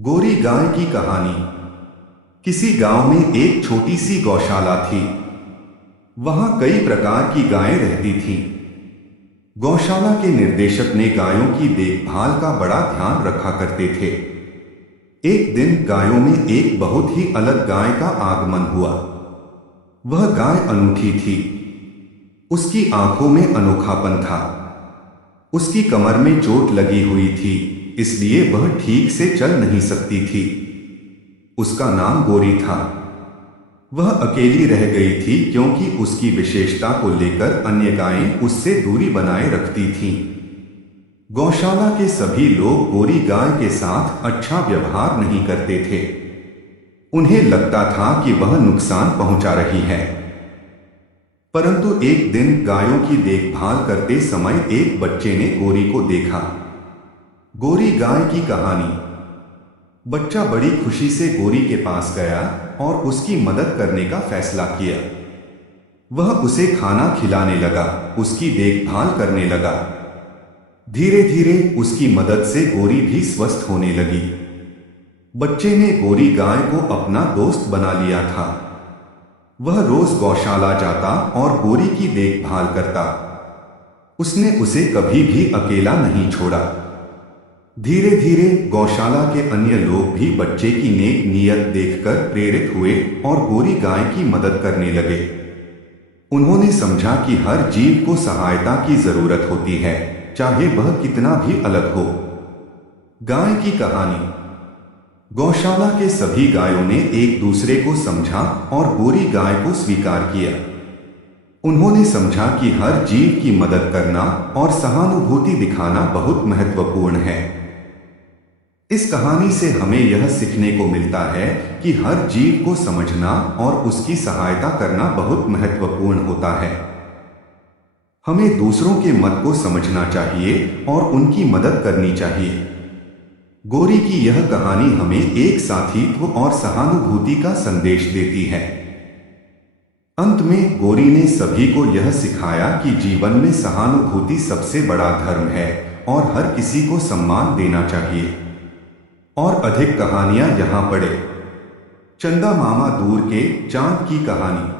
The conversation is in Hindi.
गोरी गाय की कहानी। किसी गांव में एक छोटी सी गौशाला थी। वहां कई प्रकार की गायें रहती थीं। गौशाला के निर्देशक ने गायों की देखभाल का बड़ा ध्यान रखा करते थे। एक दिन गायों में एक बहुत ही अलग गाय का आगमन हुआ। वह गाय अनूठी थी। उसकी आंखों में अनोखापन था। उसकी कमर में चोट लगी हुई थी, इसलिए वह ठीक से चल नहीं सकती थी। उसका नाम गोरी था। वह अकेली रह गई थी क्योंकि उसकी विशेषता को लेकर अन्य गायें उससे दूरी बनाए रखती थीं। गौशाला के सभी लोग गोरी गाय के साथ अच्छा व्यवहार नहीं करते थे। उन्हें लगता था कि वह नुकसान पहुंचा रही है। परंतु एक दिन गायों की देखभाल करते समय एक बच्चे ने गोरी को देखा। गोरी गाय की कहानी। बच्चा बड़ी खुशी से गोरी के पास गया और उसकी मदद करने का फैसला किया। वह उसे खाना खिलाने लगा, उसकी देखभाल करने लगा। धीरे धीरे उसकी मदद से गोरी भी स्वस्थ होने लगी। बच्चे ने गोरी गाय को अपना दोस्त बना लिया था। वह रोज गौशाला जाता और गोरी की देखभाल करता। उसने उसे कभी भी अकेला नहीं छोड़ा। धीरे धीरे गौशाला के अन्य लोग भी बच्चे की नेक नीयत देखकर प्रेरित हुए और गोरी गाय की मदद करने लगे। उन्होंने समझा कि हर जीव को सहायता की जरूरत होती है, चाहे वह कितना भी अलग हो। गाय की कहानी। गौशाला के सभी गायों ने एक दूसरे को समझा और गोरी गाय को स्वीकार किया। उन्होंने समझा कि हर जीव की मदद करना और सहानुभूति दिखाना बहुत महत्वपूर्ण है। इस कहानी से हमें यह सीखने को मिलता है कि हर जीव को समझना और उसकी सहायता करना बहुत महत्वपूर्ण होता है। हमें दूसरों के मत को समझना चाहिए और उनकी मदद करनी चाहिए। गोरी की यह कहानी हमें एक साथीत्व और सहानुभूति का संदेश देती है। अंत में गोरी ने सभी को यह सिखाया कि जीवन में सहानुभूति सबसे बड़ा धर्म है और हर किसी को सम्मान देना चाहिए। और अधिक कहानियां यहां पढ़ें। चंदा मामा दूर के चांद की कहानी।